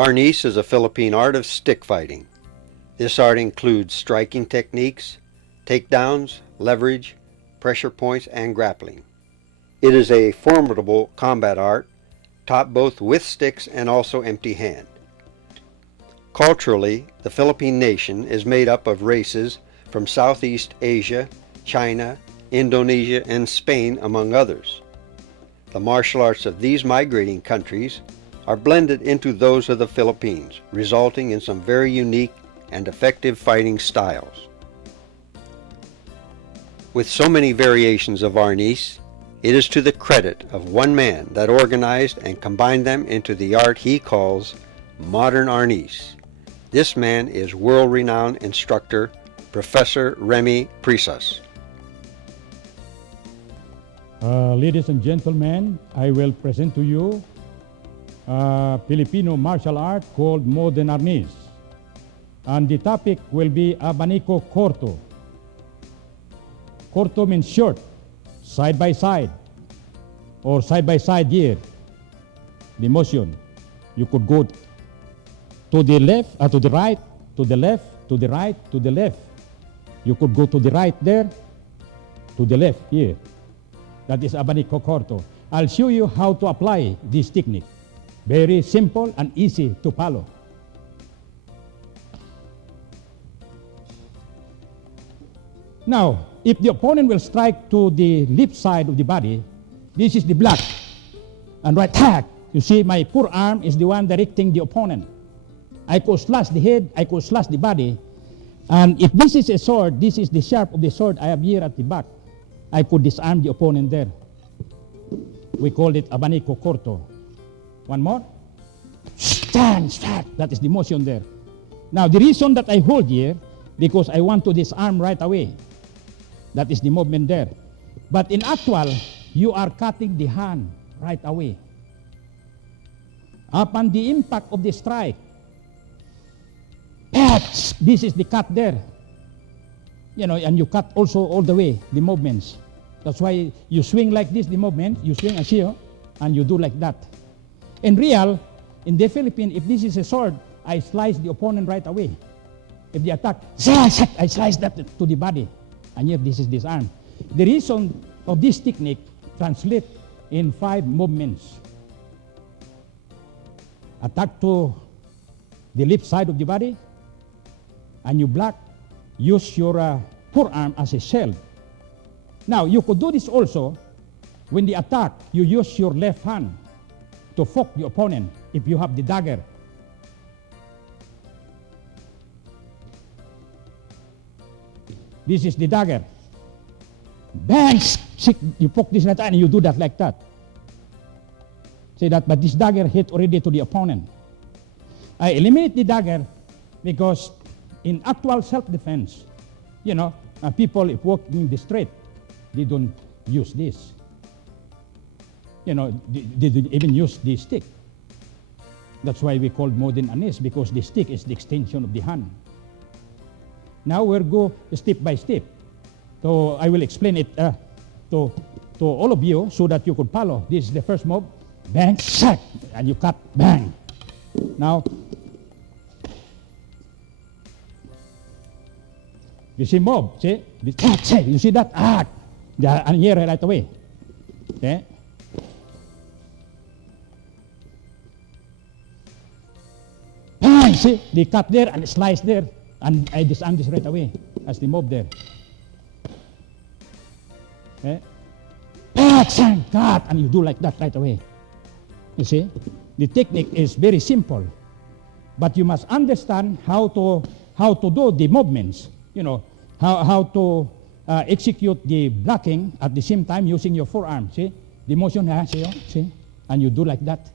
Arnis is a Philippine art of stick fighting. This art includes striking techniques, takedowns, leverage, pressure points, and grappling. It is a formidable combat art, taught both with sticks and also empty hand. Culturally, the Philippine nation is made up of races from Southeast Asia, China, Indonesia, and Spain, among others. The martial arts of these migrating countries are blended into those of the Philippines, resulting in some very unique and effective fighting styles. With so many variations of Arnis, it is to the credit of one man that organized and combined them into the art he calls modern Arnis. This man is world-renowned instructor, Professor Remy Presas. Ladies and gentlemen, I will present to you Filipino martial art called modern Arnis. And the topic will be abanico corto. Corto means short, side by side, or side by side here. The motion. You could go to the left, to the right, to the left, to the right, to the left. You could go to the right there, to the left here. That is abanico corto. I'll show you how to apply this technique. Very simple and easy to follow. Now, if the opponent will strike to the left side of the body, this is the block. And right tag, you see my forearm is the one directing the opponent. I could slash the head, I could slash the body. And if this is a sword, this is the sharp of the sword I have here at the back. I could disarm the opponent there. We call it abanico corto. One more. Stand, start. That is the motion there. Now, the reason that I hold here, because I want to disarm right away. That is the movement there. But in actual, you are cutting the hand right away. Upon the impact of the strike, this is the cut there. You know, and you cut also all the way, the movements. That's why you swing like this, the movement. You swing as here, and you do like that. In real, in the Philippines, if this is a sword, I slice the opponent right away. If the attack, I slice that to the body. And here, this is disarm. The reason of this technique translates in 5 movements. Attack to the left side of the body, and you block. Use your forearm as a shield. Now, you could do this also when the attack, you use your left hand to poke the opponent if you have the dagger. This is the dagger. Bang! You poke this right and you do that like that. See that? But this dagger hit already to the opponent. I eliminate the dagger because in actual self-defense, you know, people if walking the street, they don't use this. You know, they don't even use the stick. That's why we call modern Arnis, because the stick is the extension of the hand. Now we'll go step by step. So I will explain it to all of you so that you could follow. This is the first move. Bang, shot, and you cut, bang. Now, you see move, see? You see that? And here right away. Okay? Bang, see? They cut there and slice there. And I disarm this right away as the move there. Okay? Cut, and you do like that right away. You see? The technique is very simple. But you must understand how to do the movements. You know, how to execute the blocking at the same time using your forearm. See? The motion, see? And you do like that.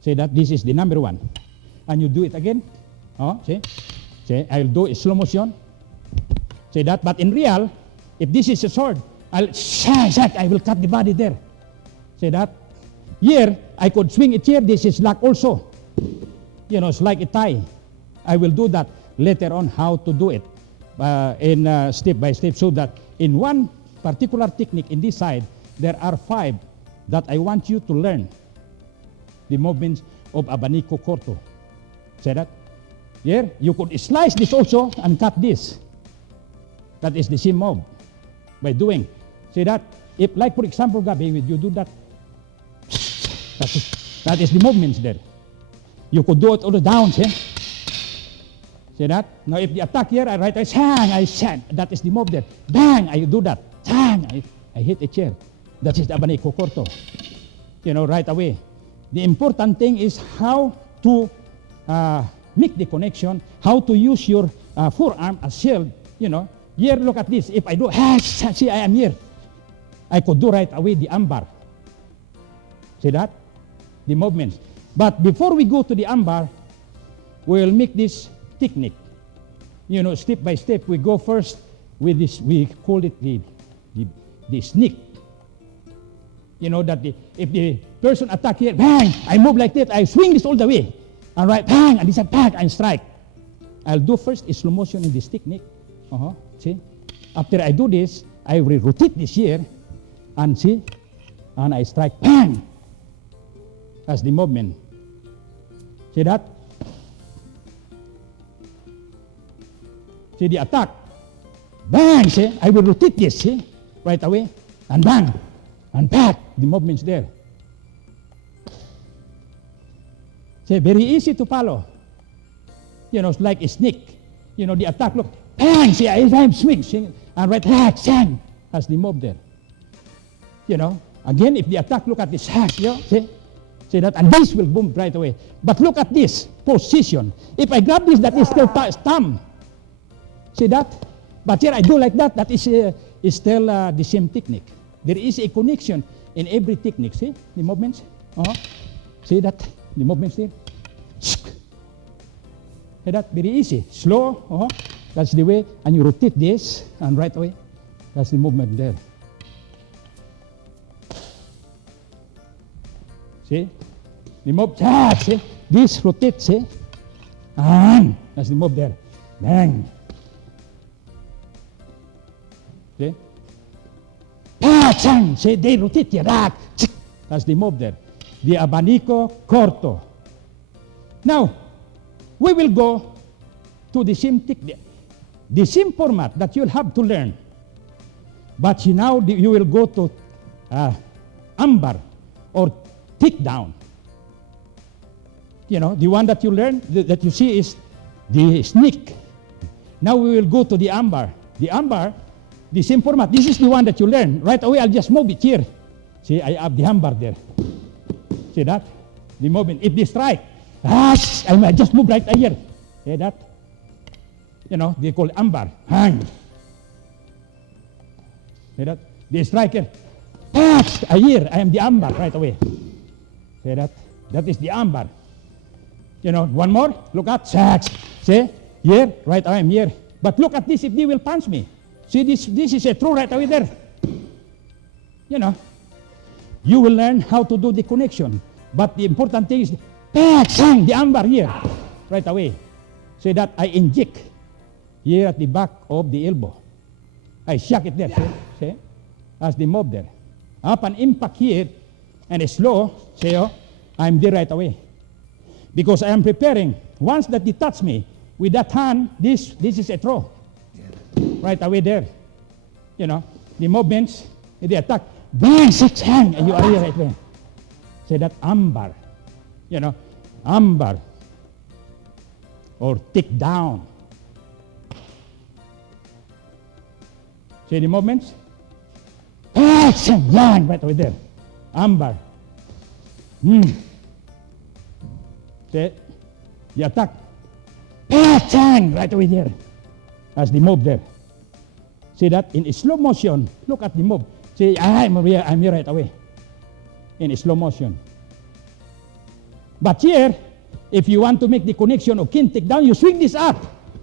See that? This is the number 1. And you do it again. Oh, see? See? I'll do a slow motion. See that? But in real, if this is a sword, I will cut the body there. See that? Here, I could swing it here. This is lock also. You know, it's like a tie. I will do that later on how to do it in step by step, so that in one particular technique in this side, there are 5 that I want you to learn. The movements of abanico corto. See that? Here, you could slice this also and cut this. That is the same move by doing. See that? If, like for example, Gabi, you do that, that is the movements there. You could do it all down, see? See that? Now, if the attack here, I right, I shang. That is the move there. Bang, I do that. Shang, I hit a chair. That is the abanico corto. You know, right away. The important thing is how to make the connection, how to use your forearm as shield. You know, here, look at this. If I do, see, I am here. I could do right away the armbar. See that? The movements. But before we go to the armbar, we'll make this technique. You know, step by step. We go first with this, we call it the sneak. You know, that if the person attack here, bang, I move like that, I swing this all the way. And right, bang, and this side, bang, and strike. I'll do first a slow motion in this technique. See? After I do this, I will rotate this here, and see, and I strike, bang. That's the movement. See that? See the attack. Bang, see? I will rotate this, see? Right away. And bang. And back. The movement's there. See, very easy to follow. You know, it's like a snake. You know, the attack, look. Bang, see, I swing, see? And right, hack, sang. That's the move there. You know, again, if the attack, look at this hack, you know, see? See that? And this will boom right away. But look at this position. If I grab this, that is still thumb. See that? But here I do like that. That is still the same technique. There is a connection in every technique. See the movements? See that? The movements there? See that? Very easy. Slow. That's the way. And you rotate this and right away. That's the movement there. See? The move. See? This rotate. See? And that's the move there. Bang. See? See, they rotate here. That's the move there. The abanico corto. Now, we will go to the same technique, the same format that you'll have to learn. But now you will go to armbar or takedown. You know, the one that you learn, that you see is the sneak. Now we will go to the armbar. The armbar, the same format. This is the one that you learn. Right away, I'll just move it here. See, I have the armbar there. See that? The movement. If they strike, I just move right here. See that? You know, they call armbar. Hang. See that? The striker. Here, I am the armbar right away. See that? That is the armbar. You know, one more. Look at. See? Here, right, I am here. But look at this if they will punch me. See, this is a throw right away there. You know, you will learn how to do the connection. But the important thing is, the armbar here, right away. So that I inject here at the back of the elbow. I shock it there, see? That's the move there. Up and impact here, and it's slow, see, I'm there right away. Because I am preparing, once that they touch me, with that hand, this is a throw. Right away there. You know, the movements, the attack, bang, six hand, and you are here right there. Say that armbar. You know, armbar. Or take down. See the movements? Action, yan, right away there. Armbar. See, the attack. Action, right away there. That's the move there. See that? In slow motion, look at the move. See, I'm here right away. In slow motion. But here, if you want to make the connection of kin take down, you swing this up.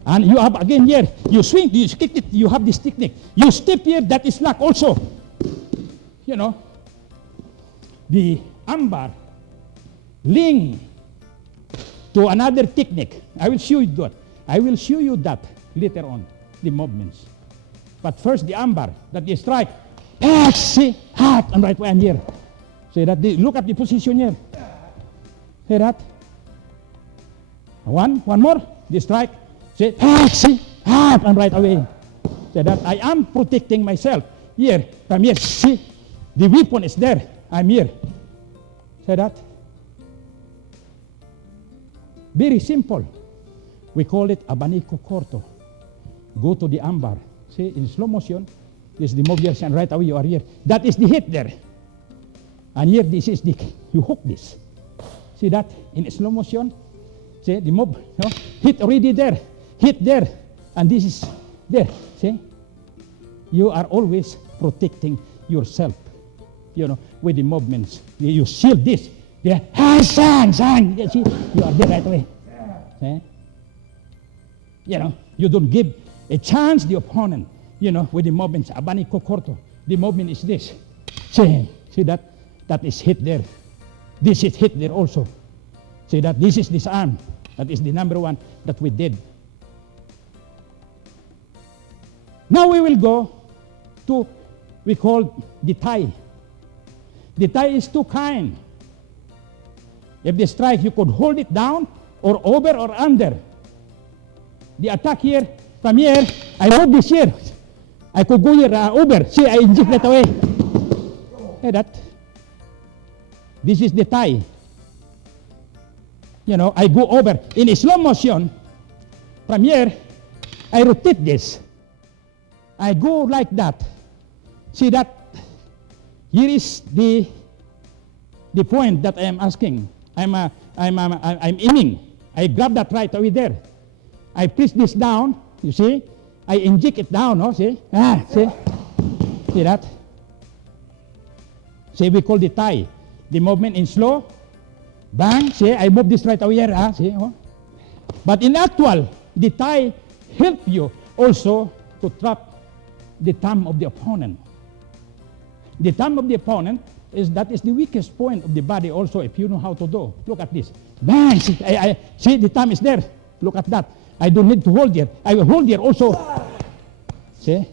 And you have again here, you swing, you kick it, you have this technique. You step here, that is lock also. You know, the armbar link to another technique. I will show you that. I will show you that later on, the movements. But first, the armbar, that you strike. See, and right where I'm here. See that? Look at the position here. See that? One more. The strike. Say, see, and right away. Say that I am protecting myself. Here, from here, see, the weapon is there. I'm here. Say that. Very simple. We call it abanico corto. Go to the ambar. See, in slow motion, this is the mobiles, and right away you are here. That is the hit there. And here, this is the, you hook this. See that? In slow motion, see, the mob, no? Hit already there, hit there, and this is there, see? You are always protecting yourself, with the movements. You shield this. There, sang, see? You are there right away. See? You don't give a chance the opponent, with the movements. Abanico corto. The movement is this. See that? That is hit there. This is hit there also. See that? This is disarm. That is the number one that we did. Now we will go to, we call the tie. The tie is two kind. If the strike, you could hold it down or over or under. The attack here, from here, I hold this here. I could go here over. See, I inject that away. Hey, that. This is the tie. I go over. In a slow motion, from here, I rotate this. I go like that. See that? Here is the point that I am asking. I'm aiming. I grab that right away there. I press this down. You see? I inject it down. No? See? See? See that? See, we call the tie. The movement in slow. Bang. See, I move this right away here. See? Oh. But in actual, the tie help you also to trap the thumb of the opponent. The thumb of the opponent is the weakest point of the body also, if you know how to do. Look at this. Bang! See, the thumb is there. Look at that. I don't need to hold here. I will hold here also. See?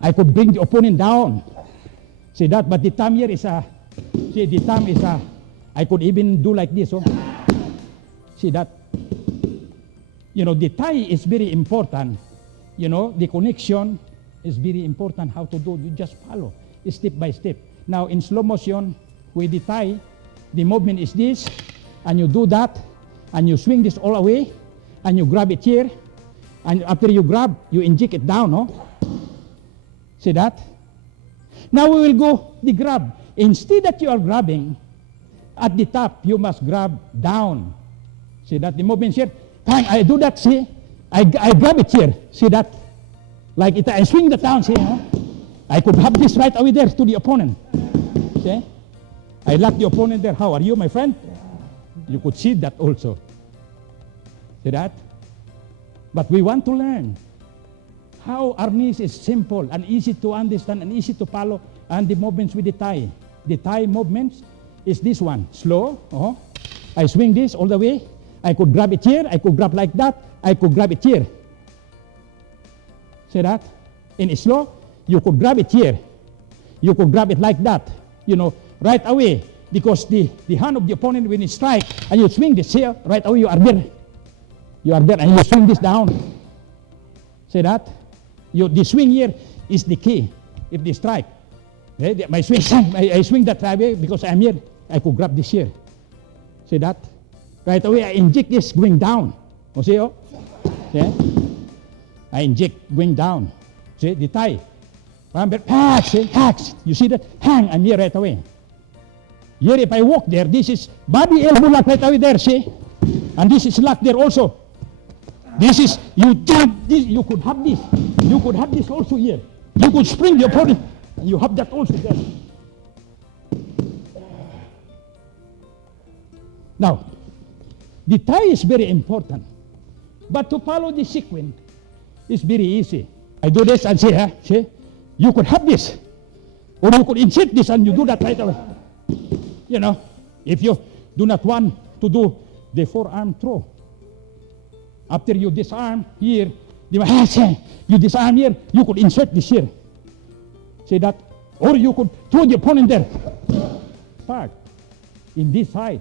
I could bring the opponent down. See that? But the thumb here is the thumb is I could even do like this. Oh. See that? The tie is very important. The connection is very important how to do. You just follow step by step. Now, in slow motion, with the tie, the movement is this, and you do that, and you swing this all away, and you grab it here, and after you grab, you inject it down, no? See that? Now we will go the grab. Instead that you are grabbing at the top, you must grab down. See that? The movement here. Bang, I do that, see? I grab it here. See that? Like it, I swing that down, see? Huh? I could have this right away there to the opponent. See? I lock the opponent there. How are you, my friend? You could see that also. See that? But we want to learn how Arnis is simple and easy to understand and easy to follow, and the movements with the tie. The tie movements is this one. Slow. Oh. I swing this all the way. I could grab it here. I could grab like that. I could grab it here. See that? In slow, you could grab it here. You could grab it like that. Right away. Because the hand of the opponent, when it strike, and you swing this here, right away you are there. You are there, and you swing this down. See that? The swing here is the key. If they strike, my swing, I swing that right away because I'm here. I could grab this here. See that? Right away, I inject this going down. You see, oh? Yeah? I inject going down. See, the tie. See, hacks. You see that? Hang, I'm here right away. Here, if I walk there, this is body elbow lock right away there, see? And this is lock there also. This is, you jump, this, you could have this. You could have this also here. You could spring the opponent. And you have that also there. Now, the tie is very important. But to follow the sequence is very easy. I do this and see, you could have this. Or you could insert this and you do that right away. If you do not want to do the forearm throw. After you disarm here, you disarm here, you could insert this here. See that? Or you could throw the opponent there. Part in this side.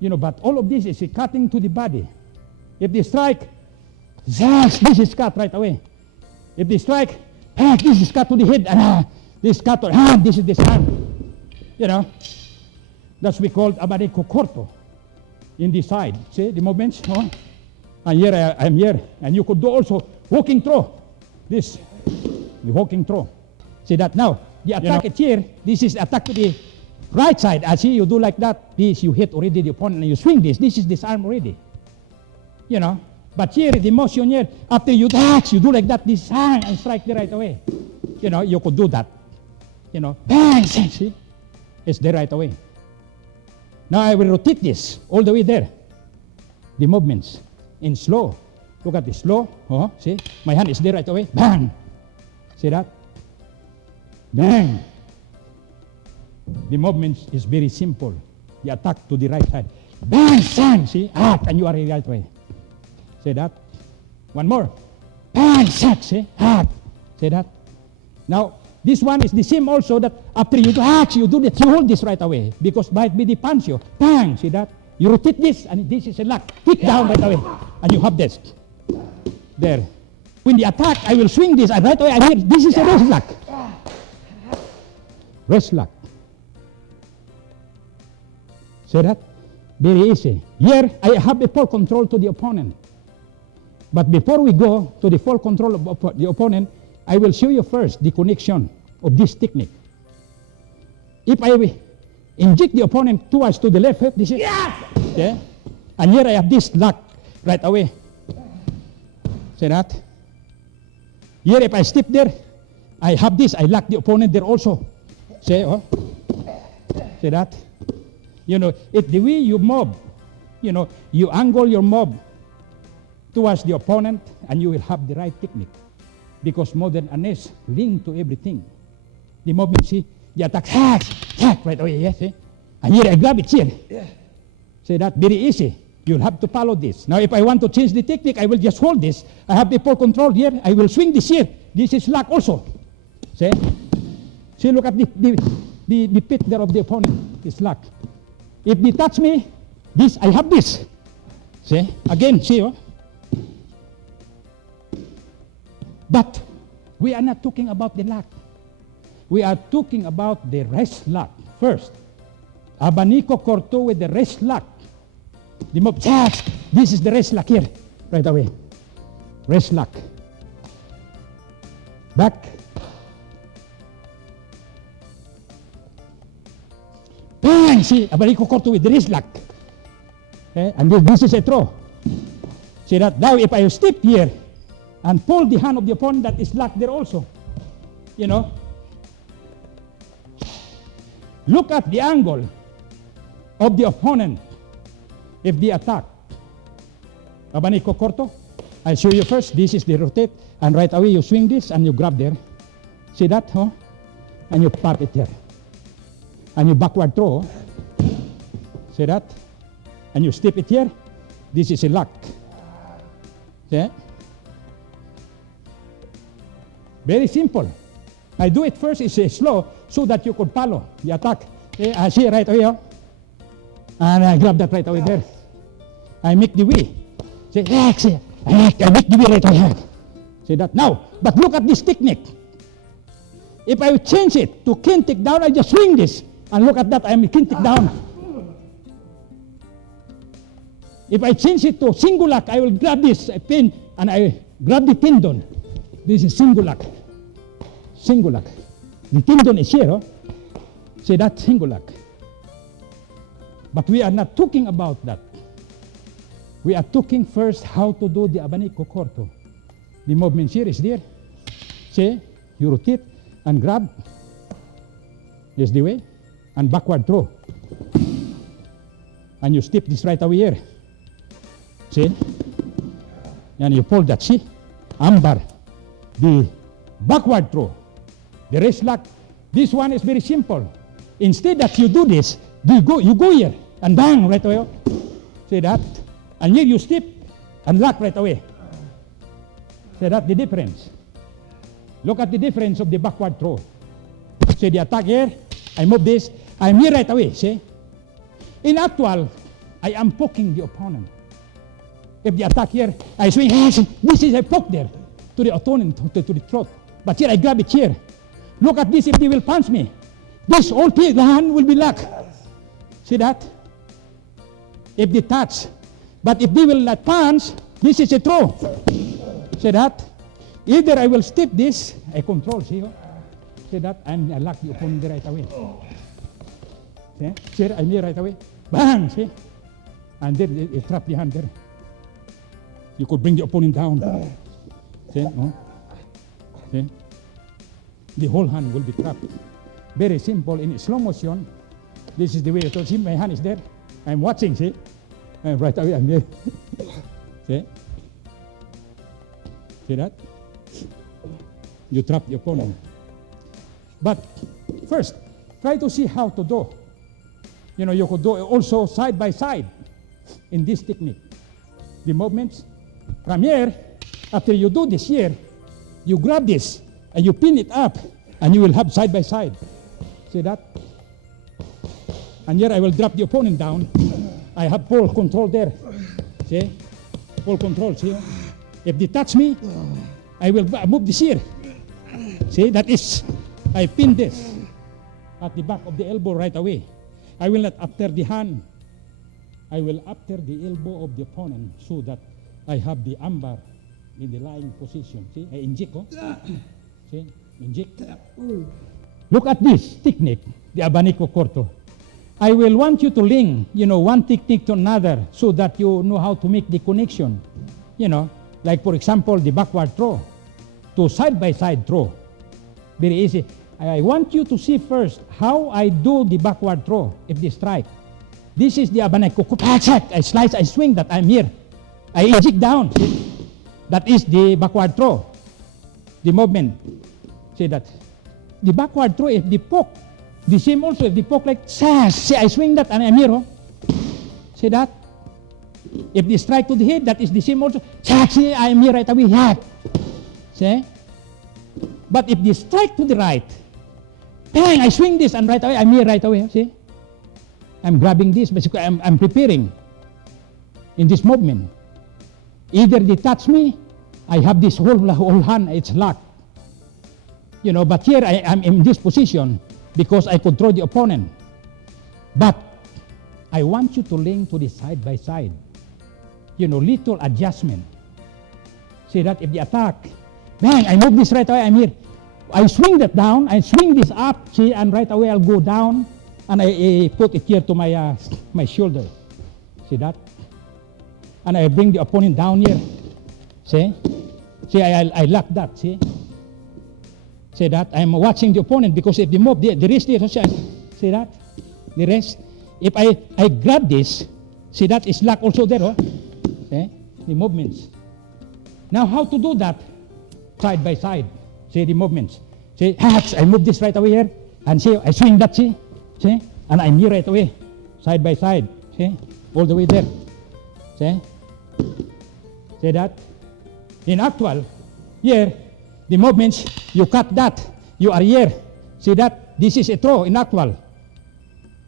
But all of this is cutting to the body. If they strike, this is cut right away. If they strike, this is cut to the head, and this cut to this is this arm. That's we call abanico corto in the side. See the movements? And here I am here, and you could do also walking throw. This, the walking throw. See that now? The attack at here, this is attack to the right side. I see you do like that. This you hit already the opponent, and you swing this. This is disarm already. But here the motion here, after you do like that, this and strike the right away. You could do that. Bang, see? It's there right away. Now I will rotate this all the way there. The movements in slow. Look at this slow. See? My hand is there right away. Bang. See that? Bang. The movements is very simple. The attack to the right side. Bang, bang. See? And you are the right way. See that? One more. Bang, shot. See? See that? Now, this one is the same also that after you do that, you hold this right away because might be the punch you. Bang, see that? You rotate this and this is a lock. Kick down right away. And you have this. There. When the attack, I will swing this and right away I hear this is a wrist lock. Wrist lock. See that? Very easy. Here, I have a full control to the opponent. But before we go to the full control of the opponent, I will show you first the connection of this technique. If I inject the opponent towards to the left, this is, okay? And here I have this lock right away. See that? Here if I step there, I have this, I lock the opponent there also. See, see that? It's the way you mob, you angle your mob towards the opponent and you will have the right technique. Because modern Arnis linked to everything. The movement, see, the attack, right away, yes, see? And here I grab it here. Yeah. See that? Very easy. You'll have to follow this. Now, if I want to change the technique, I will just hold this. I have the full control here. I will swing this here. This is lock also. See? See, look at the pit there of the opponent. It's lock. If they touch me, this, I have this. See? Again, see, But we are not talking about the lock. We are talking about the wrist lock first. Abanico corto with the wrist lock. The mob, this is the wrist lock here, right away. Wrist lock. Back. Bang! See, abanico corto with the wrist lock. Okay? And this is a throw. See that? Now if I step here, and pull the hand of the opponent that is locked there also. Look at the angle of the opponent if they attack. Abanico corto. I'll show you first. This is the rotate. And right away you swing this and you grab there. See that? And you pop it here. And you backward throw. See that? And you step it here. This is a lock. See? Very simple. I do it first, it's slow, so that you could follow the attack. I see right away, and I grab that right away there. I make the way. See, I make the way right away. See that? Now, but look at this technique. If I change it to kin takedown, I just swing this. And look at that, I'm kin takedown. If I change it to single lock, I will grab this pin, and I grab the tendon. This is single lock. Single lock. The tendon is here. See that? Single lock. But we are not talking about that. We are talking first how to do the abanico corto. The movement here is there. See? You rotate and grab. Here's the way. And backward throw. And you step this right away here. See? And you pull that. See? Ambar. The backward throw, the wrist lock. This one is very simple. Instead that you do this, you go here and bang right away. See that? And here you step and lock right away. See that? The difference. Look at the difference of the backward throw. See the attack here. I move this. I'm here right away. See? In actual, I am poking the opponent. If the attack here, I swing, this is a poke there to the opponent, to the throat. But here I grab it here. Look at this if they will punch me. This whole thing, the hand will be locked. See that? If they touch. But if they will not punch, this is a throw. See that? Either I will step this, I control, see? See that? And I lock the opponent right away. See? See, I knee right away. Bang! See? And then it trap the hand there. You could bring the opponent down. See? Oh. See? The whole hand will be trapped. Very simple. In slow motion, this is the way. So see, my hand is there. I'm watching, see? And right away, I'm there. See? See that? You trap the opponent. But first, try to see how to do. You know, you could do also side by side in this technique. The movements. From here, after you do this here, you grab this and you pin it up and you will have side by side. See that? And here I will drop the opponent down. I have full control there. See? Full control, see? If they touch me, I will move this here. See, that is, I pin this at the back of the elbow right away. I will not after the hand. I will after the elbow of the opponent so that I have the armbar in the lying position. See, I inject, oh. See, inject. Look at this technique, the abanico corto. I will want you to link, one technique to another so that you know how to make the connection. Like for example, the backward throw to side-by-side throw. Very easy. I want you to see first how I do the backward throw if they strike. This is the abanico. I slice, I swing that I'm here. I inject down. See? That is the backward throw. The movement. See that? The backward throw, if they poke, the same also, if they poke like, see, I swing that and I'm here. Oh. See that? If they strike to the head, that is the same also. See, I'm here right away. Yeah. See? But if they strike to the right, bang, I swing this and right away, I'm here right away. See? I'm grabbing this, basically I'm preparing in this movement. Either they touch me, I have this whole hand, it's locked. But here I'm in this position because I control the opponent. But I want you to link to the side by side. Little adjustment. See that if the attack, bang, I move this right away, I'm here. I swing that down, I swing this up, see, and right away I'll go down, and I put it here to my shoulder. See that? And I bring the opponent down here. See? See, I lock that, see? See that? I'm watching the opponent because if they move, the wrist here, see that? The wrist. If I grab this, see that is locked also there, oh? See? The movements. Now how to do that? Side by side. See the movements. See, I move this right away here, and see, I swing that, see? See? And I'm here right away, side by side. See? All the way there. See? See that? In actual, here, the movements, you cut that, you are here. See that? This is a throw in actual.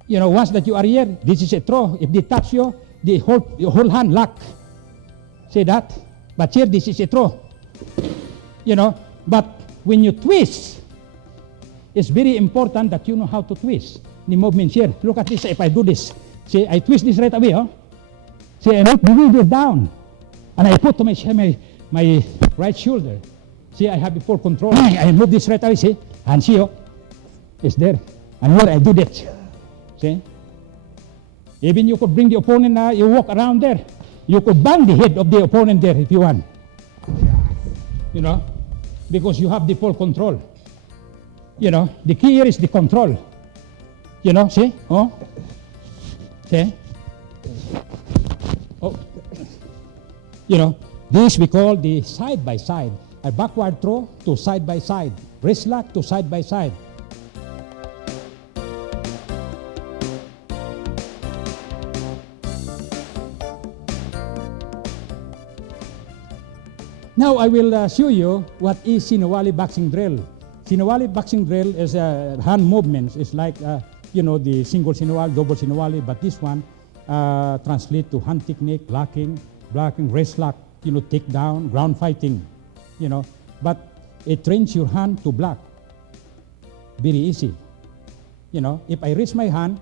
Once that you are here, this is a throw. If they touch you, the whole hand lock. See that? But here, this is a throw. But when you twist, it's very important that you know how to twist the movements here. Look at this, if I do this. See, I twist this right away, oh. See, I make the wheel down, and I put to my right shoulder. See, I have full control. I move this right away, see? And see, oh, it's there. And here I do that. See? Even you could bring the opponent, you walk around there. You could bang the head of the opponent there if you want. Because you have the full control. The key here is the control. See? Oh? See? Oh. This we call the side by side. A backward throw to side by side. Wrist lock to side by side. Now I will show you what is Sinawali boxing drill. Sinawali boxing drill is hand movements. It's like, the single Sinawali, double Sinawali, but this one translate to hand technique, blocking, wrist lock, takedown, ground fighting, But it trains your hand to block. Very easy. If I raise my hand,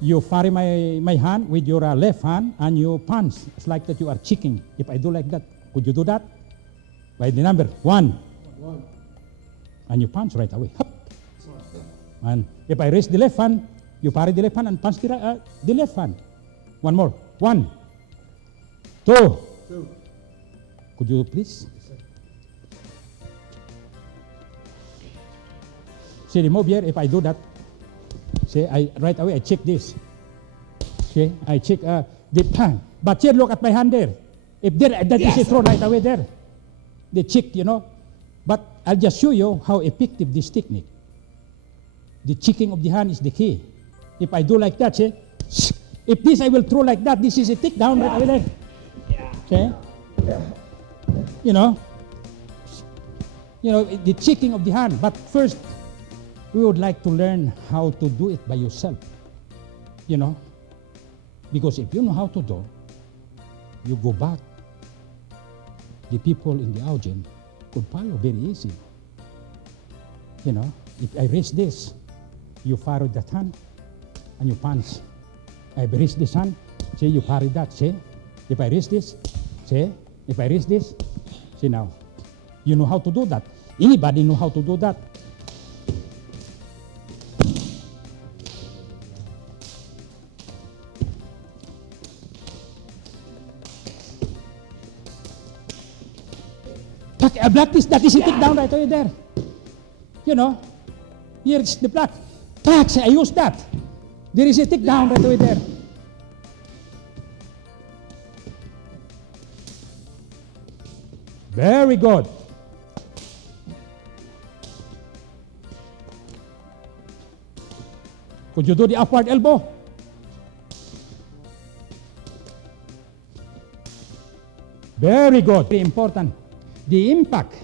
you fire my hand with your left hand and you punch. It's like that you are kicking. If I do like that, could you do that? By the number 1. And you punch right away. Hup. And if I raise the left hand, you fire the left hand and punch the left hand. One more. 1, 2. Could you please? See the move here, if I do that, right away I check this. See, I check the time. But here, look at my hand there. If there, that is a throw right away there. They check, But I'll just show you how effective this technique. The checking of the hand is the key. If I do like that, see, if this I will throw like that, this is a takedown right away there. See? The checking of the hand. But first, we would like to learn how to do it by yourself. Because if you know how to do, you go back. The people in the audience could follow very easy. If I raise this, you fire that hand and you punch. I raise this hand, say you fire that, say. If I raise this, say. If I raise this, say now. You know how to do that. Anybody know how to do that? Black this, that is a takedown right away there. Here's the black. I use that. There is a takedown right away there. Very good. Could you do the upward elbow? Very good. Very important. The impact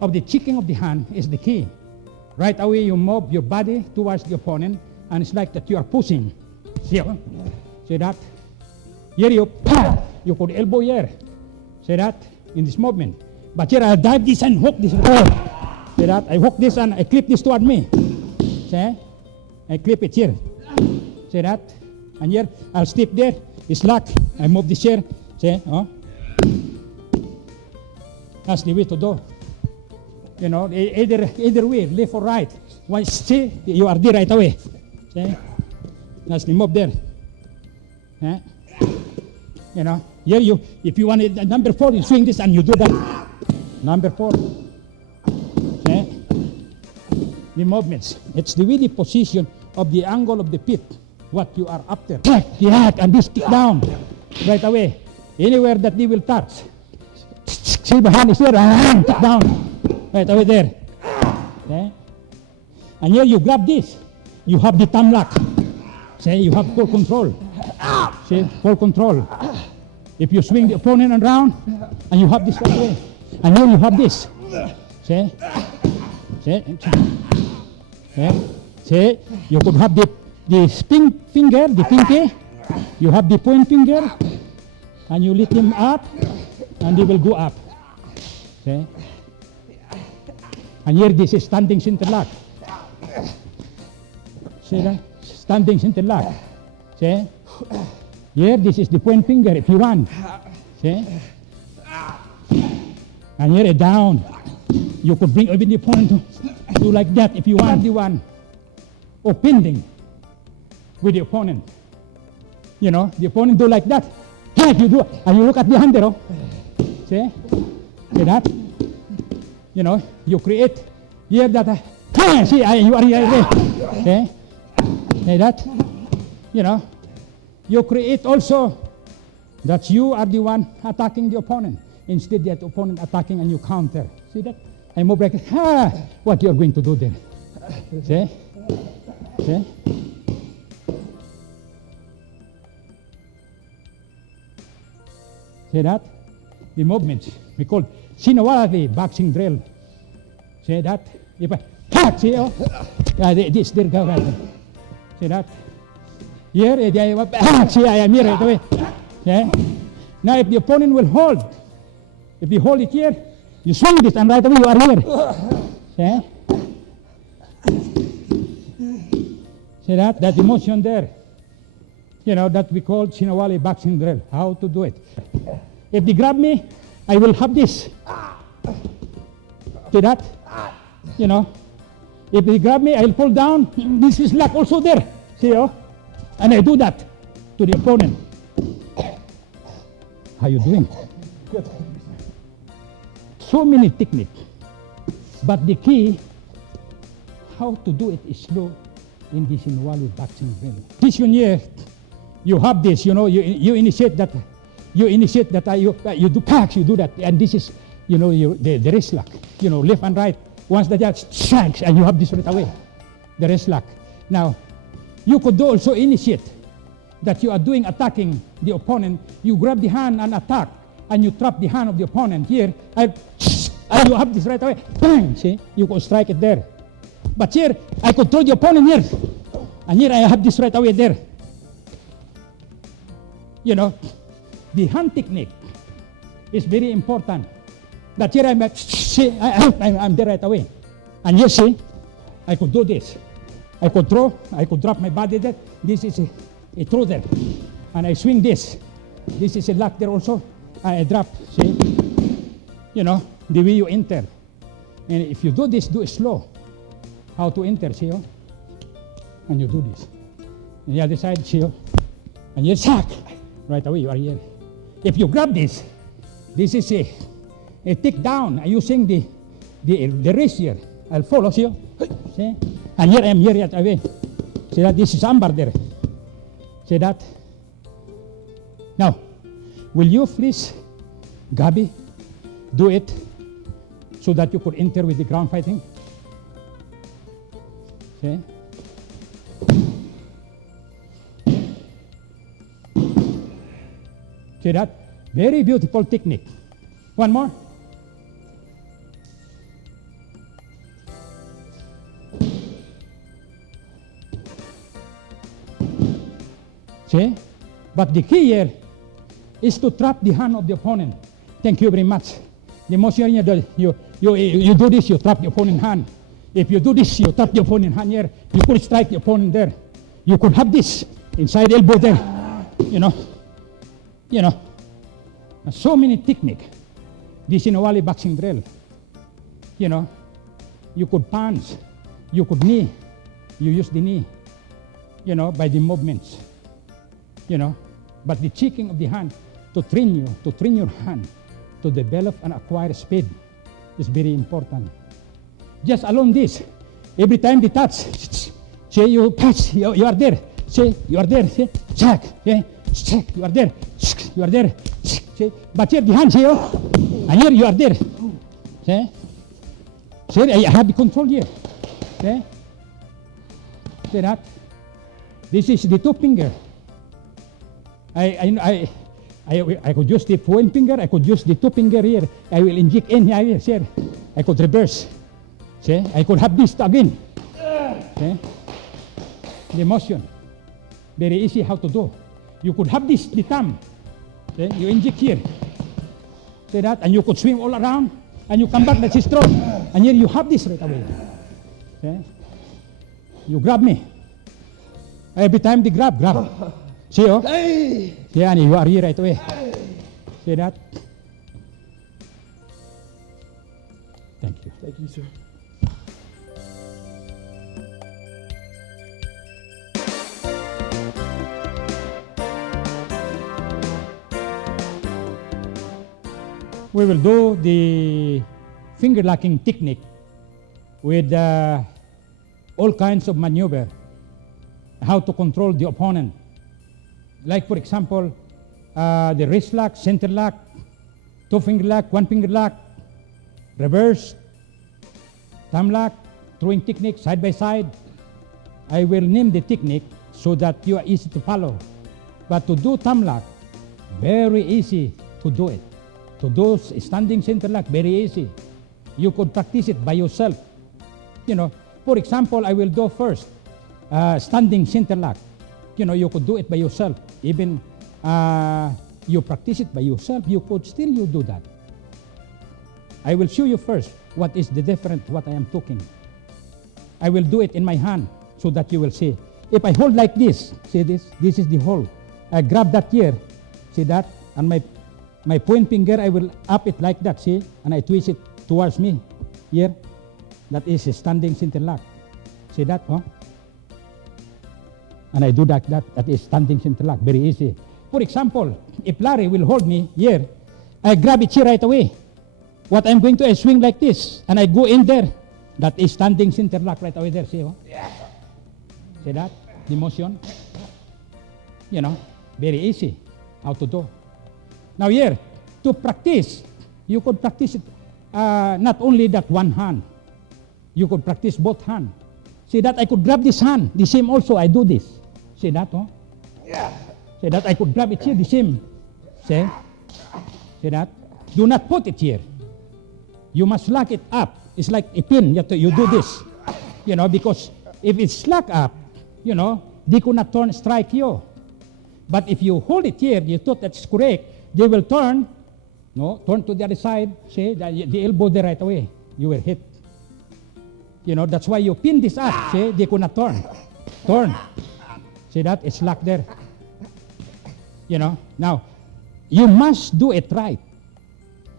of the kicking of the hand is the key. Right away you move your body towards the opponent and it's like that you are pushing. See that? Here you put elbow here. See that? In this movement. But here I dive this and hook this. See that? I hook this and I clip this toward me. See? I clip it here. See that? And here I'll step there. It's locked. I move this here. See? That's the way to do. Either way, left or right. Once see, you are there right away. See? That's the move there. Here you, if you want it, number 4, you swing this and you do that. Number 4. See? The movements. It's the way the position of the angle of the pit, what you are after. And this kick down right away. Anywhere that they will touch. See, the hand is here, and kick down. Right over there. Okay? And here you grab this. You have the thumb lock. See, you have full control. See, full control. If you swing the opponent around, and you have this right away. And here you have this. See? See? See? See? You could have the finger, the pinky. You have the point finger. And you lift him up. And they will go up. See? And here this is standing center lock. See that? Standing center lock. See? Here this is the point finger if you want. See? And here a down. You could bring even the opponent to do like that if you want. The one opening with the opponent. The opponent do like that. Like you do, and you look at the hand there. See? See that? You create here that. See, you are here. See? See that? You create also that you are the one attacking the opponent. Instead, the opponent attacking and you counter. See that? I move like, what you are going to do then? See? See? See that? The movements. We call Sinawati boxing drill. See that? If I see, this there go right. See that? Here, see, I am here right away. Yeah. Now, if the opponent will hold, if you hold it here, you swing this, and right away you are here. Yeah. See that? That emotion there. You know, that we call Shinawali boxing drill. How to do it. If they grab me, I will have this. See that? You know. If they grab me, I'll pull down. This is lock also there. See, oh? And I do that to the opponent. How you doing? Good. So many techniques. But the key, how to do it is slow in this Shinawali boxing drill. This one here, you have this, you know, you initiate that. You initiate that, you do packs, you do that. And this is, you know, the wrist lock, you know, left and right. Once the judge shanks, and you have this right away, the wrist lock. Now, you could also initiate that you are doing attacking the opponent. You grab the hand and attack, and you trap the hand of the opponent here, and you have this right away. Bang! See, you could strike it there. But here, I control the opponent here, and here I have this right away there. You know, the hand technique is very important. That here I'm there right away. And you see, I could do this. I could throw, I could drop my body there. This is a throw there. And I swing this. This is a lock there also. I drop, see? You know, the way you enter. And if you do this, do it slow. How to enter, see? Oh? And you do this. On the other side, see? Oh? And you sack. Right away, you are here. If you grab this is a takedown. I'm using the wrist here. I'll follow, see? See? And here I am here right away. See that? This is amber there. See that? Now, will you please, Gabi, do it so that you could enter with the ground fighting? See? See that? Very beautiful technique. One more. See? But the key here is to trap the hand of the opponent. Thank you very much. The motion you do this, you trap the opponent's hand. If you do this, you trap the opponent's hand here. You could strike the opponent there. You could have this inside elbow there. You know. So many techniques. This Shinawali boxing drill. You know, you could punch, you could knee, you use the knee, you know, by the movements. You know, but the checking of the hand to train your hand to develop and acquire speed is very important. Just alone this, every time they touch, say you touch, you are there. Say you are there. Say check. Say check. You are there. You are there. Say, but here the hand, say oh, and here you are there. Say, I have the control here. Say that. This is the two finger. I could use the point finger, I could use the two finger here. I will inject in here. I could reverse. See? I could have this again. See? The motion. Very easy how to do. You could have this, the thumb. See? You inject here. See that? And you could swing all around. And you come back, that's strong. And here you have this right away. See? You grab me. Every time they grab. See, oh? Hey! See, and you are here right away. Hey! See that? Thank you. Thank you, sir. We will do the finger locking technique with all kinds of maneuver. How to control the opponent. Like, for example, the wrist lock, center lock, two finger lock, one finger lock, reverse, thumb lock, throwing technique, side by side. I will name the technique so that you are easy to follow. But to do thumb lock, very easy to do it. To do standing center lock, very easy. You could practice it by yourself. You know, for example, I will do first standing center lock. you could do it by yourself. Even you practice it by yourself, you could still you do that. I will show you first what is the difference what I am talking. I will do it in my hand so that you will see. If I hold like this, see this is the hole. I grab that here, see that? And my point finger, I will up it like that, see? And I twist it towards me, here. That is a standing center lock. See that, huh? And I do that is standing center lock, very easy. For example, if Larry will hold me here, I grab it here right away. What I'm going to is swing like this, and I go in there. That is standing center lock right away there, see, huh? See that, the motion? Very easy how to do. Now here, to practice, you could practice it not only that one hand. You could practice both hands. See that I could grab this hand, the same also I do this. See that, huh? Yeah. See that I could grab it here, the same. See that? Do not put it here. You must lock it up. It's like a pin. You do this, because if it's locked up, they could not strike you. But if you hold it here, you thought that's correct, they will turn to the other side, see, the elbow there right away, you will hit. That's why you pin this up, see, they could not turn. See that, it's locked there. Now, you must do it right,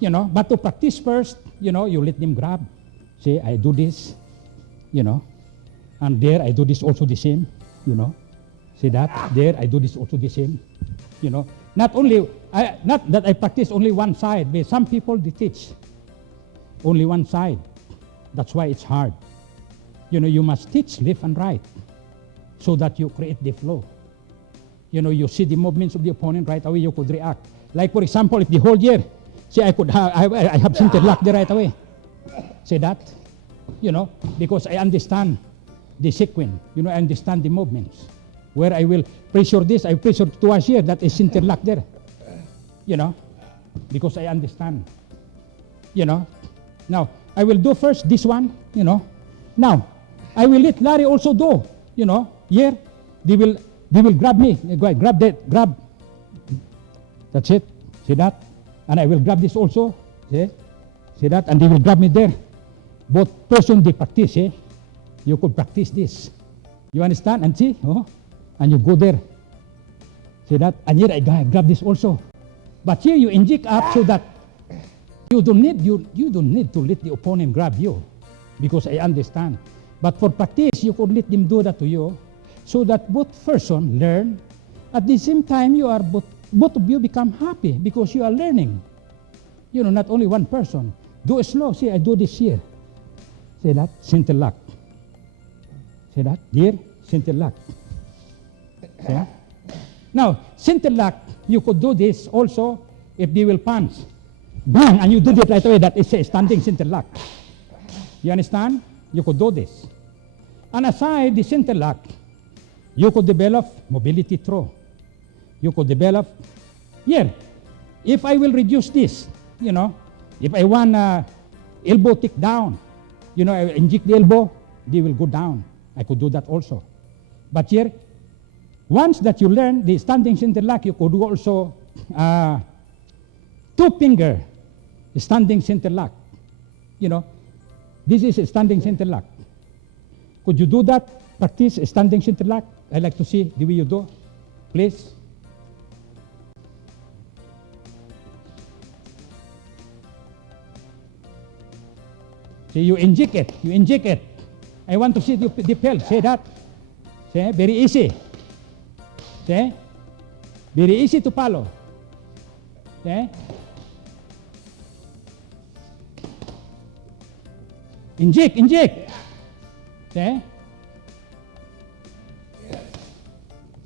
but to practice first, you let them grab. See, I do this, and there I do this also the same, See that? There, I do this also the same. Not that I practice only one side, but some people they teach only one side. That's why it's hard. You must teach left and right so that you create the flow. You see the movements of the opponent right away, you could react. Like for example, if the hold here, see I have center lock there right away. See that? Because I understand the sequence. I understand the movements. Where I will pressure this, I pressure twice here, that is center lock there. Because I understand. Now, I will do first this one, Now, I will let Larry also do, here, they will grab me, grab. That's it, see that? And I will grab this also, see that? And they will grab me there. Both person, they practice, You could practice this. You understand? And see, and you go there. See that? And here I grab this also. But here you inject up so that you don't need to let the opponent grab you, because I understand. But for practice, you could let them do that to you, so that both person learn. At the same time, you are both of you become happy because you are learning. Not only one person. Do it slow. See, I do this here. See that? Center lock. See that? Here, center lock. Yeah. Now, center lock, you could do this also if they will punch. Bang! And you do it right away. That is a standing center lock. You understand? You could do this. And aside the center lock, you could develop mobility throw. You could develop here. If I will reduce this, if I want elbow takedown, I inject the elbow, they will go down. I could do that also. But here, once that you learn the standing center lock, you could do also two-finger standing center lock. This is a standing center lock. Could you do that? Practice a standing center lock? I'd like to see the way you do. Please. See, you inject it. I want to see the pelt. See that? See, very easy. See? Very easy to follow. See? Inject. See?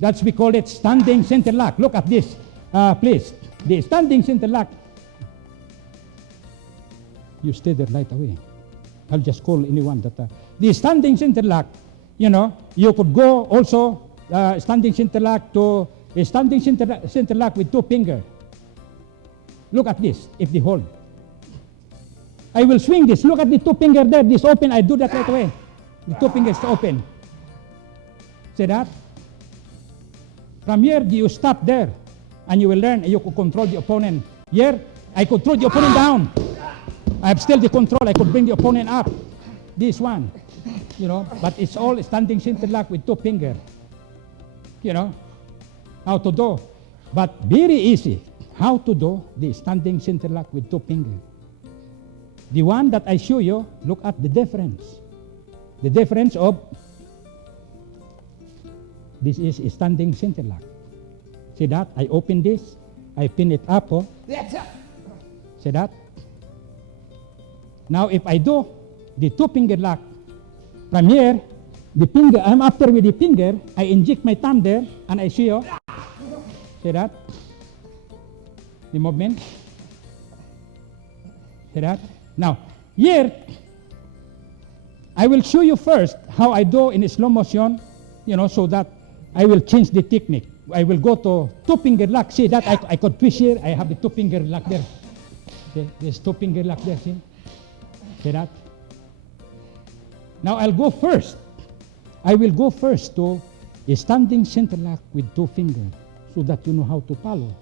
That's we call it standing center lock. Look at this, please. The standing center lock. You stay there right away. I'll just call anyone that. The standing center lock, you could go also standing center lock to a standing center lock with two fingers. Look at this, if they hold. I will swing this. Look at the two fingers there. This open, I do that right away. The two fingers open. See that? From here, you stop there, and you will learn. You could control the opponent. Here, I could throw the opponent down. I have still the control. I could bring the opponent up. This one, but it's all standing center lock with two fingers. How to do. But very easy. How to do the standing center lock with two fingers. The one that I show you, look at the difference. The difference of this is a standing center lock. See that? I open this, I pin it up. See that? Now if I do the two finger lock, from here, the finger, I'm after with the finger, I inject my thumb there, and I see you. See that? The movement. See that? Now, here, I will show you first how I do in slow motion, so that I will change the technique. I will go to two finger lock. See that? I could twist here. I have the two finger lock there. See, there's two finger lock there. See? See that? Now I'll go first. I will go first to a standing center lock with two fingers, so that you know how to follow.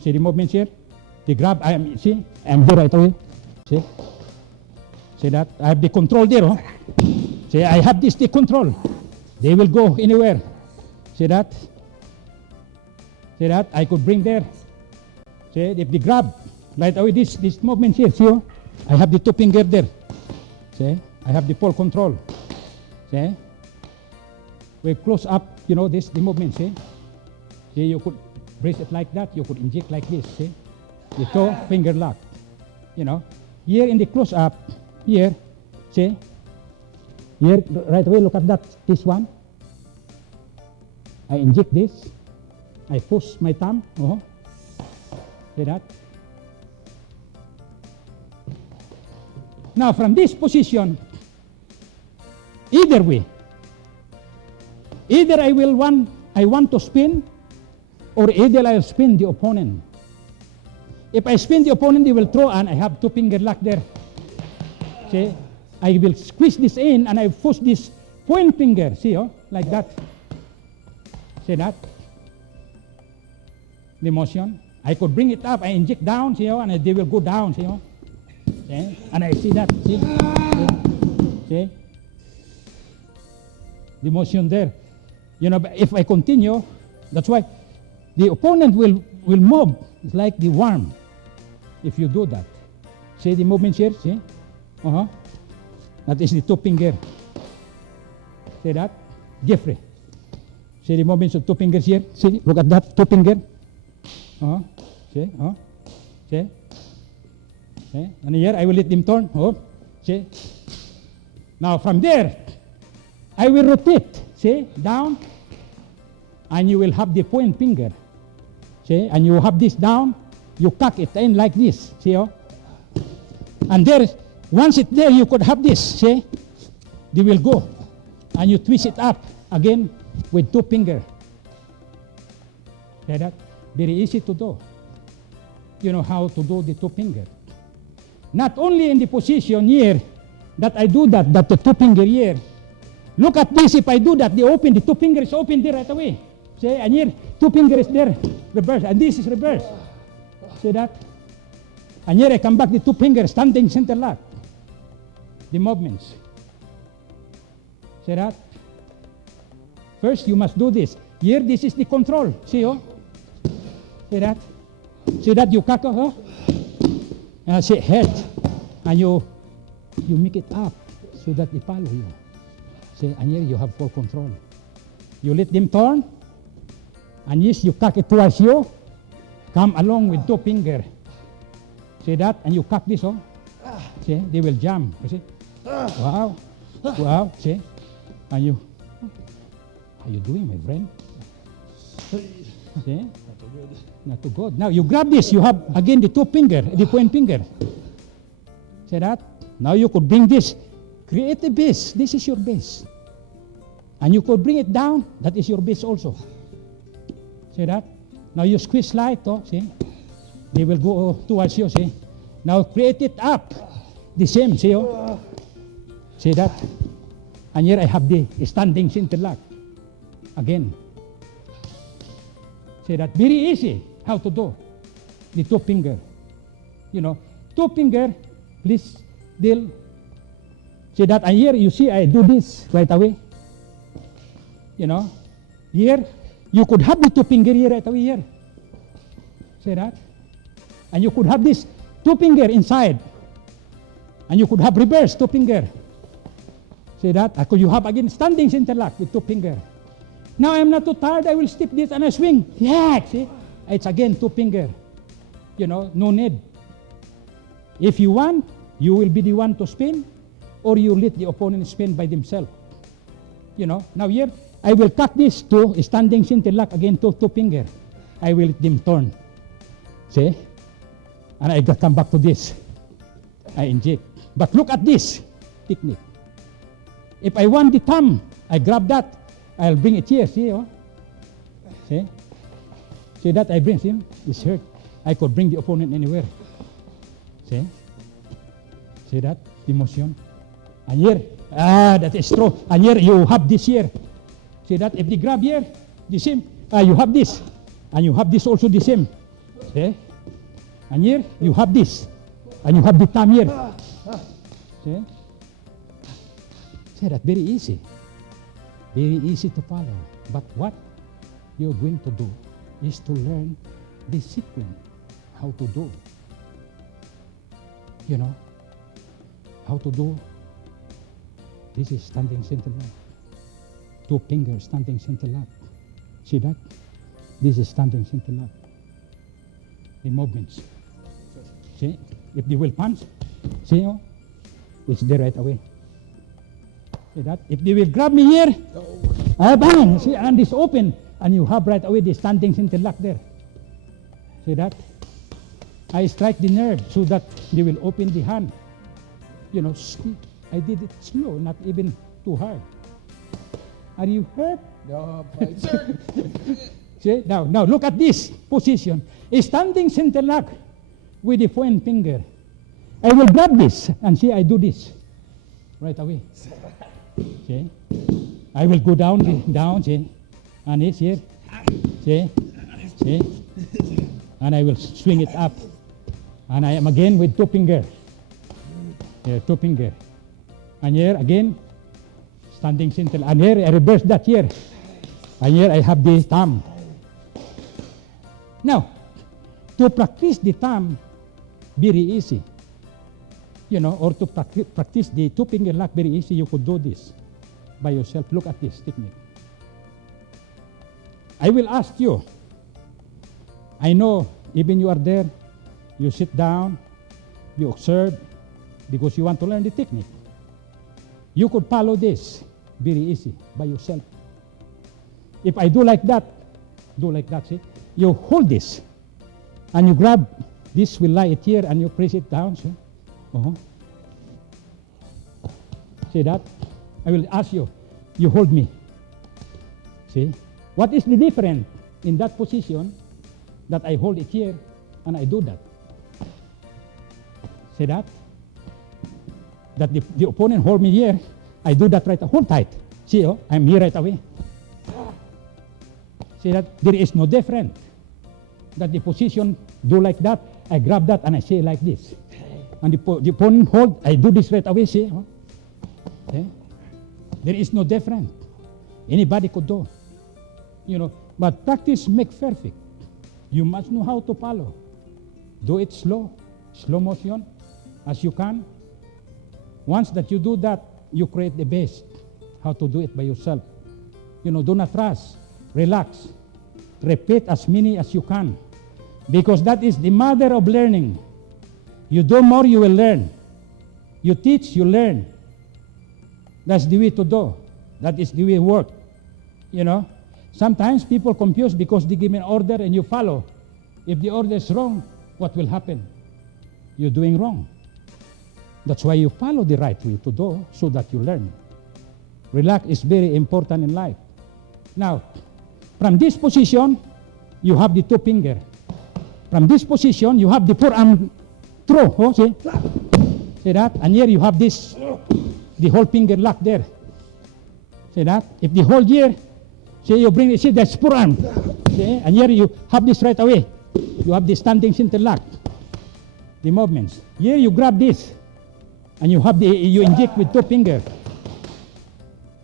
See the movements here? The grab, I'm there right away. See that? I have the control there. See, I have the control. They will go anywhere. See that? See that? I could bring there. See, if the grab, right away, this movement here, see? I have the two finger there. See? I have the full control. See? We close up, the movement, see? See, you could brace it like that. You could inject like this, see? The two finger lock. Here in the close up, here, see? Here, right away, look at that, this one. I inject this. I push my thumb. See that? Now, from this position, either way, either I want to spin, or either I'll spin the opponent. If I spin the opponent, they will throw, and I have two finger lock there. See? I will squeeze this in, and I push this point finger, see, like that. See that? The motion. I could bring it up, I inject down, see, and they will go down, see. See? And I see that, see? See? The motion there. But if I continue, that's why the opponent will move. It's like the worm, if you do that. See the movement here, see? That is the two finger. See that? Jeffrey. See the movements of two fingers here? See? Look at that, two finger. See? See? See? And here, I will let them turn. See? Now, from there, I will rotate. See? Down. And you will have the point finger. See? And you have this down. You cock it in like this. See? And there, once it's there, you could have this. See? They will go. And you twist it up again with two fingers. See that? Very easy to do. You know how to do the two fingers. Not only in the position here that I do that the two finger here. Look at this, if I do that, the two fingers open there right away. See, and here, two fingers there, reverse, and this is reverse. See that? And here I come back, the two fingers standing center lock. The movements. See that? First, you must do this. Here, this is the control. See, See that? See that? You cock, see, head. And you make it up so that they follow you. See, and here you have full control. You let them turn, and yes, you cock it towards you. Come along with two fingers. See that? And you cock this, See, they will jump. You see? Wow. Wow. See? And you, how you doing, my friend? See? Not too good. Now you grab this. You have again the two finger, the point finger. See that? Now you could bring this. Create a base. This is your base. And you could bring it down. That is your base also. See that? Now you squeeze light. See? They will go towards you. See? Now create it up. The same. See? See that? And here I have the standing center lock. Again. See that? Very easy how to do. The two finger. You know, two finger, please deal. See that? And here you see I do this right away. You know, here you could have the two finger here right away here. See that? And you could have this two finger inside. And you could have reverse two finger. See that? Could you have again standing center lock with two finger. Now I'm not too tired, I will step this and I swing. Yeah, see? It's again two finger. You know, no need. If you want, you will be the one to spin, or you let the opponent spin by themselves. You know, now here, I will cut this to standing center lock again to two finger. I will let them turn. See? And I got come back to this. I inject. But look at this technique. If I want the thumb, I grab that. I'll bring it here. See? Oh? See? See that I bring him? It's hurt. I could bring the opponent anywhere. See? See that? The motion. And here, that is true. And here you have this here. See that? If they grab here, the same. You have this. And you have this also the same. See? And here, you have this. And you have the thumb here. See? See that? Very easy. Very easy to follow. But what you're going to do is to learn the sequence, how to do. You know, how to do. This is standing center lock. Two fingers standing center lock. See that? This is standing center lock. The movements. See? If they will punch, see, oh, it's there right away. See that? If they will grab me here, bang! See, and it's open, and you have right away the standing center lock there. See that? I strike the nerve so that they will open the hand. You know, I did it slow, not even too hard. Are you hurt? No, fine, sir. See, now look at this position. A standing center lock with the point finger. I will grab this, and see, I do this right away. See? I will go down, see? And it's here. See? See? And I will swing it up. And I am again with two finger. Here, two finger. And here again, standing center. And here I reverse that here. And here I have the thumb. Now, to practice the thumb, very easy. You know, or to practice the two finger lock very easy, you could do this by yourself. Look at this technique. I will ask you. I know even you are there, you sit down, you observe, because you want to learn the technique. You could follow this very easy by yourself. If I do like that, see? You hold this, and you grab, this will lie it here, and you press it down, see? See that? I will ask you, you hold me. See? What is the difference in that position that I hold it here and I do that? See that? That the opponent hold me here, I do that right, hold tight. See, I'm here right away. See that? There is no difference. That the position do like that, I grab that and I say like this. And the opponent hold, I do this right away, see? Okay? There is no difference. Anybody could do. You know, but practice makes perfect. You must know how to follow. Do it slow motion, as you can. Once that you do that, you create the base. How to do it by yourself. You know, do not rush. Relax. Repeat as many as you can. Because that is the mother of learning. You do more, you will learn. You teach, you learn. That's the way to do. That is the way it works. You know, sometimes people confuse because they give an order and you follow. If the order is wrong, what will happen? You're doing wrong. That's why you follow the right way to do so that you learn. Relax is very important in life. Now, from this position, you have the two finger. From this position, you have the forearm throw. See? See that? And here you have this, the whole finger lock there. See that? If the hold here, See, you bring it, see, that's forearm. See, and here you have this right away. You have the standing center lock. The movements. Here you grab this, and you have you inject with 2 fingers.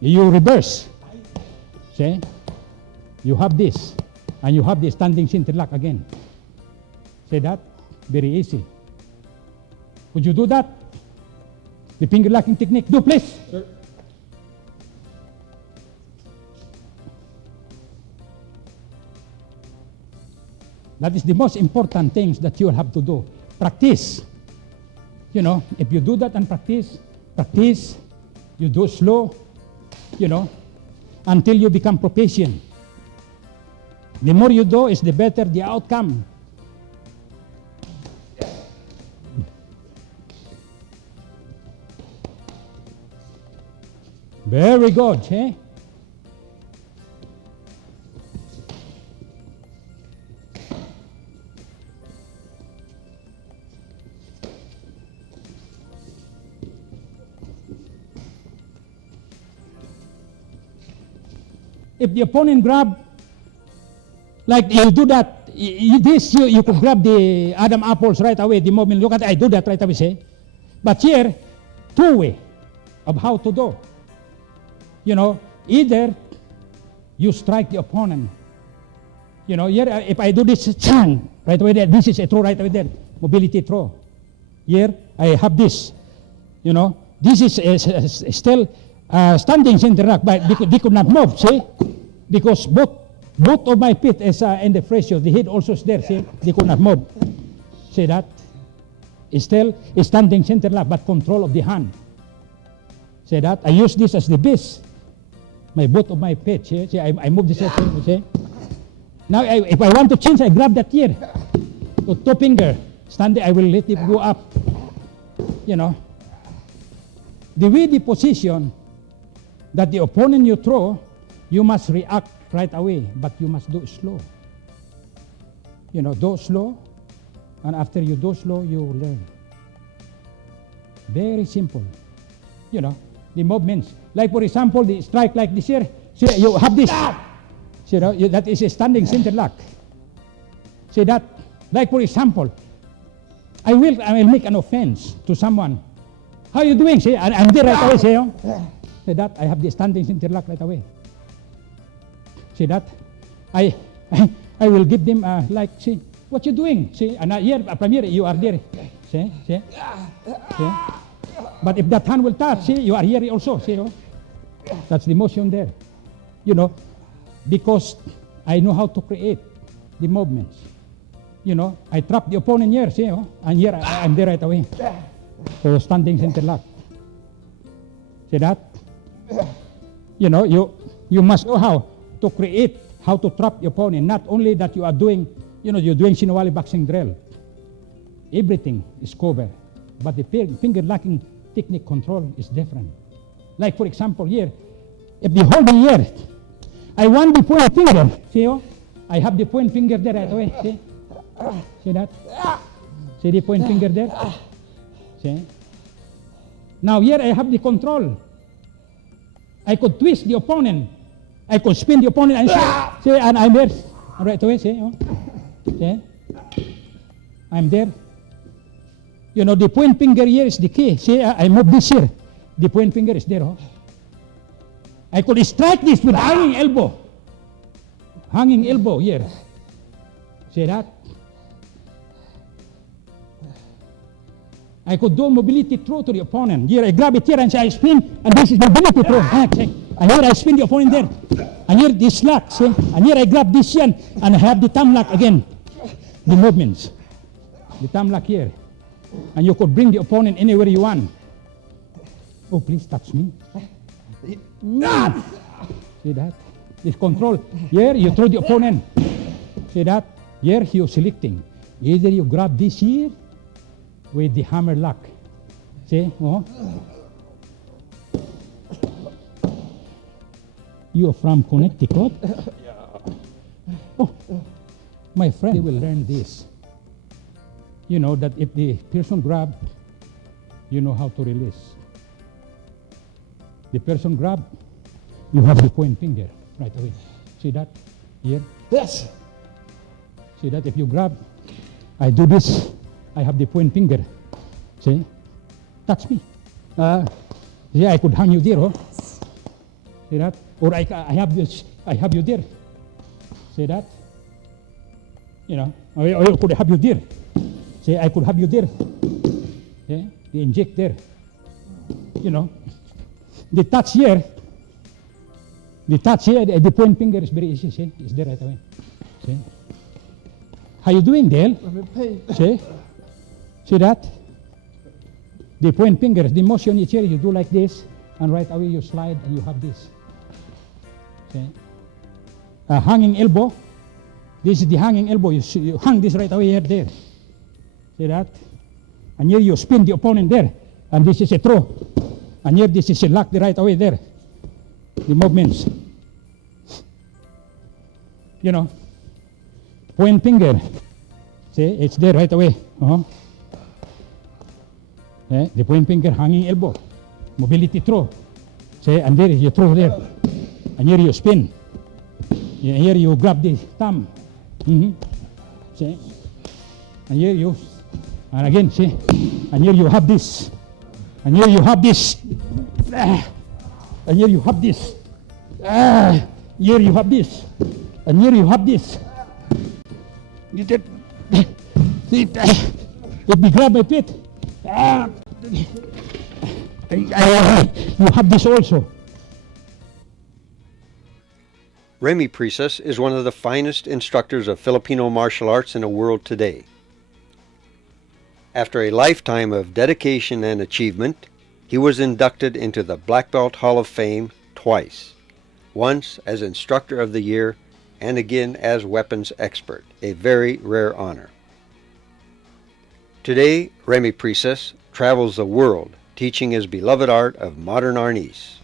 You reverse. See, you have this, and you have the standing center lock again. See that? Very easy. Would you do that? The finger locking technique. Do, please. Sir. That is the most important things that you will have to do. Practice. You know, if you do that and practice, you do slow, you know, until you become proficient. The more you do, is the better the outcome. Very good, eh? If the opponent grab, like you do that, you could grab the Adam apples right away. The moment, look at, I do that right away, say. But here, 2 ways of how to do. You know, either you strike the opponent. You know, here, if I do this, chang, right away there, this is a throw right away there, mobility throw. Here, I have this. You know, this is still standing center lock, but they could not move, see? Because both of my feet is in the pressure, the head also is there, see? They could not move. See that? It's still a standing center lock, but control of the hand. See that? I use this as the base. Both of my feet, see? I move this, see? Now, if I want to change, I grab that here. With 2 fingers. Standing, I will let it go up. You know? The way the position that the opponent you throw, you must react right away, but you must do it slow. You know, do slow, and after you do slow, you learn. Very simple. You know, the movements. Like for example, the strike like this here. See, you have this. See, that is a standing center lock. See that? Like for example, I will make an offense to someone. How are you doing? See, I'm there right away. See, see that? I have the standing center lock right away. See that? I will give them like, see, what you doing? See, and here, from here, you are there. See? But if that hand will touch, see, you are here also. See, that's the motion there. You know, because I know how to create the movements. You know, I trap the opponent here, see, and here I'm there right away. So standing center lock. See that? You know, you must know how to create, how to trap the opponent. Not only that you are doing, you know, you're doing Sinawali boxing drill. Everything is covered. But the finger locking technique control is different. Like for example here, if you hold me here, I want the point finger. See, I have the point finger there right away. See? See that? See the point finger there? See? Now here I have the control. I could twist the opponent. I could spin the opponent and see, and I'm there. Right away, see? See? I'm there. You know, the point finger here is the key. See, I move this here. The point finger is there. I could strike this with hanging elbow. Hanging elbow here. See that? I could do mobility throw to the opponent. Here I grab it here and say I spin, and this is mobility throw. And here I spin the opponent there. And here this lock, see? And here I grab this here and I have the thumb lock again. The movements. The thumb lock here. And you could bring the opponent anywhere you want. Oh, please touch me. See that? This control. Here you throw the opponent. See that? Here you're selecting. Either you grab this here with the hammer lock. See? Oh. You are from Connecticut? Oh, my friend, they will learn this. You know that if the person grab, you know how to release. The person grab, you have the point finger right away. See that? Here? Yes! See that? If you grab, I do this. I have the point finger. See? Touch me. See, I could hang you there, oh. See that? Or I have this. I have you there. See that? You know, or I could have you there. See, I could have you there. See? The inject there. You know, the touch here, the point finger is very easy. See, it's there right away. See? How you doing, Dale? I'm in pain. See that? The point finger, the motion each here, you do like this, and right away you slide and you have this. See? A hanging elbow. This is the hanging elbow. You hang this right away here, there. See that? And here you spin the opponent there. And this is a throw. And here this is a lock the right away there. The movements. You know. Point finger. See, it's there right away. The point finger, hanging elbow. Mobility throw. See, and there you throw there. And here you spin. And here you grab the thumb. See? And here you, and again, see? And here you have this. And here you have this. And here you have this. Here you have this. And here you have this. See, if you grab my feet, you have this also. Remy Presas is one of the finest instructors of Filipino martial arts in the world today. After a lifetime of dedication and achievement, he was inducted into the Black Belt Hall of Fame twice, once as Instructor of the Year and again as weapons expert, a very rare honor. Today, Remy Presas travels the world teaching his beloved art of modern Arnis.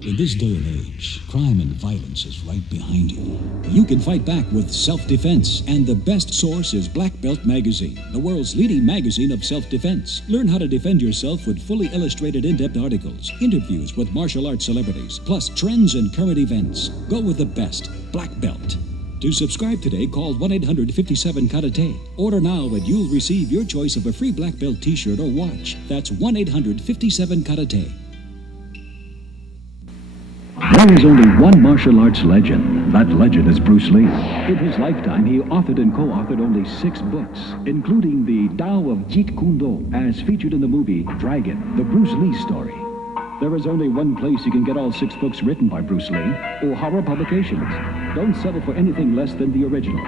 In this day and age, crime and violence is right behind you. You can fight back with self-defense, and the best source is Black Belt Magazine, the world's leading magazine of self-defense. Learn how to defend yourself with fully illustrated in-depth articles, interviews with martial arts celebrities, plus trends and current events. Go with the best, Black Belt. To subscribe today, call 1-800-57-KARATE. Order now and you'll receive your choice of a free Black Belt t-shirt or watch. That's 1-800-57-KARATE. There is only one martial arts legend. That legend is Bruce Lee. In his lifetime, he authored and co-authored only 6 books, including the Tao of Jeet Kune Do, as featured in the movie Dragon, the Bruce Lee story. There is only one place you can get all 6 books written by Bruce Lee, O'Hara Publications. Don't settle for anything less than the original.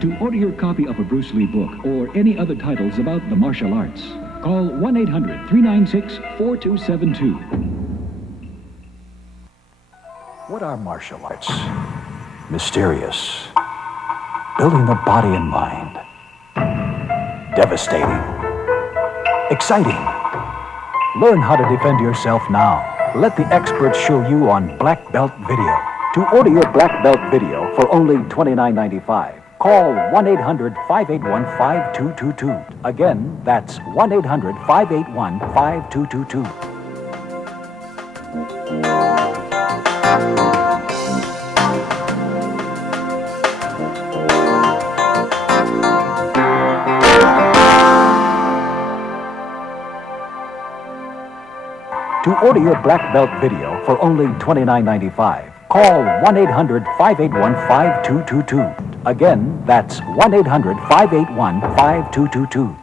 To order your copy of a Bruce Lee book or any other titles about the martial arts, call 1-800-396-4272. What are martial arts? Mysterious. Building the body and mind. Devastating. Exciting. Learn how to defend yourself now. Let the experts show you on Black Belt Video. To order your Black Belt Video for only $29.95, call 1-800-581-5222. Again, that's 1-800-581-5222. To order your Black Belt Video for only $29.95, call 1-800-581-5222. Again, that's 1-800-581-5222.